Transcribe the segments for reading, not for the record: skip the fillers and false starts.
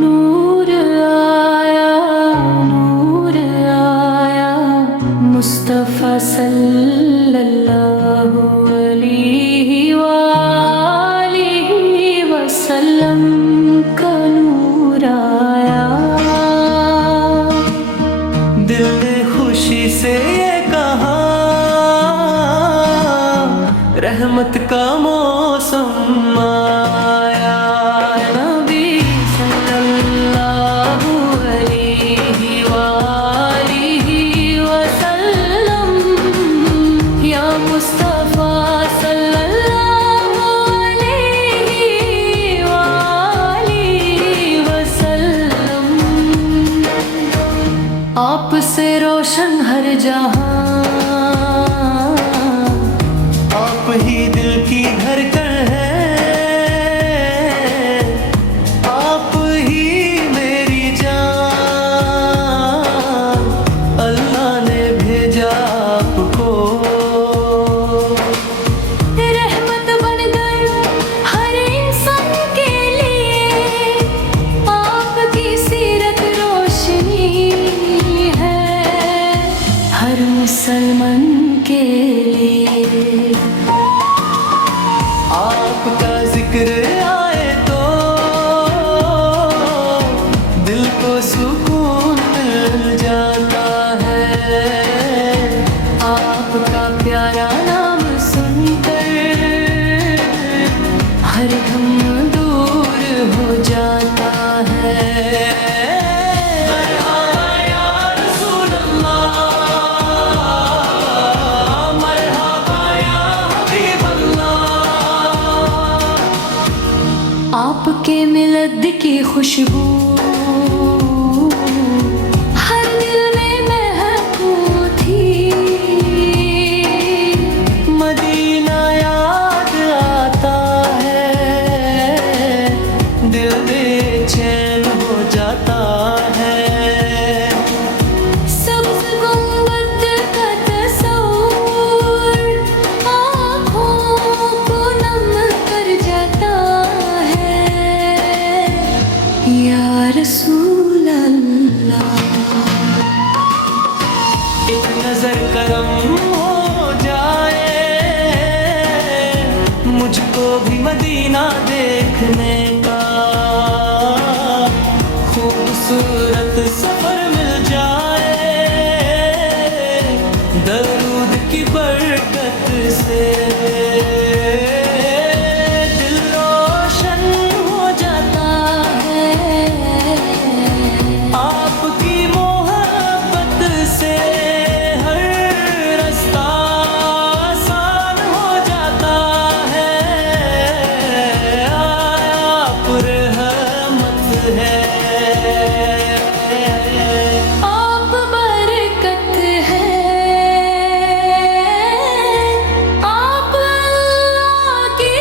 नूर आया, नूर आया, मुस्तफ़ा सल्लल्लाहु अलैहि वालिहि वसल्लम का नूर आया। दिल ने खुशी से ये कहा, रहमत का मौसम आया। नबी सल्लल्लाहु अलैहि वालिहि वसल्लम, या मुस्तफ़ा सल्लल्लाहु अलैहि वालिहि वसल्लम। आपसे रोशन हर जहां, आप ही दिल की धड़कन है, आप ही मेरी जान, अल्लाह ने भेजा आपको। रहमत बनकर हर इंसान के लिए, आपकी सीरत रोशनी है हर मुसलमान के लिए। आपका जिक्र आए तो दिल को सुकून मिल जाता है। आपका प्यारा नाम सुनकर हर गम दूर हो जाता है। मरहबा या रसूल अल्लाह, मरहबा या हबीब अल्लाह। आपके मिलद की खुशबू हर दिल में महकूं थी। मदीना याद आता है, दिल बेचैन हो जाता है। सब्ज़ गुंबद का तस्वुर आँखों को नम कर जाता है। या रसूल अल्लाह, एक नजर करम हो जाए, मुझको भी मदीना देखने का। खूबसूरत सफर मिल जाए, दरूद की बरकत से दिल रोशन हो जाता है। आपकी मोहब्बत से हर रास्ता आसान हो जाता है। आप रहमत है, आप बरकत है, आप अल्लाह की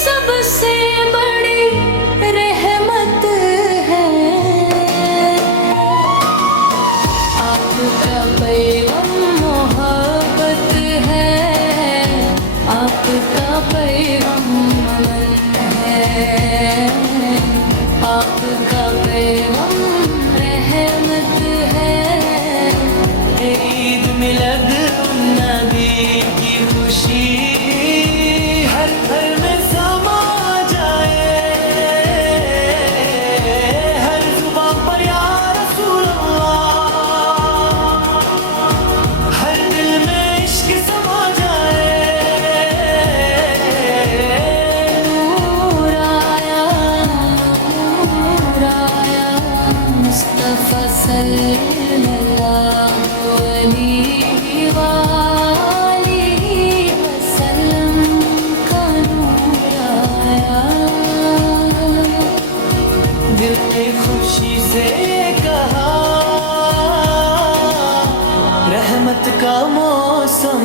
सबसे बड़ी रहमत है। आपका पैगाम मोहब्बत है, आपका पैगाम अमन है, आपका पैगाम रहमत है। ईद मिलद नबी की खुशी हर घर में समा जाए। हर जुबान पर या रसूल अल्लाह, हर दिल में इश्क समा जाए। नूर आया, नूर आया, मुस्तफ़ा सल्लल्लाहु अलैहि वालिहि वसल्लम का नूर आया। दिल ने खुशी से कहा, रहमत का मौसम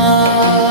आया।